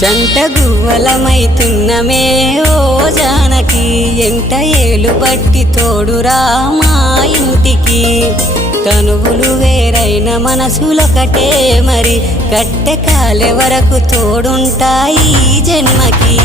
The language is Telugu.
జంట గువ్వలమైతున్నమే ఓ జానకి ఎంట ఏలు బట్టి తోడురా మా ఇంటికి తనువులు వేరైన మనసులొకటే మరి కట్టె కాలే వరకు తోడుంటాయి జన్మకి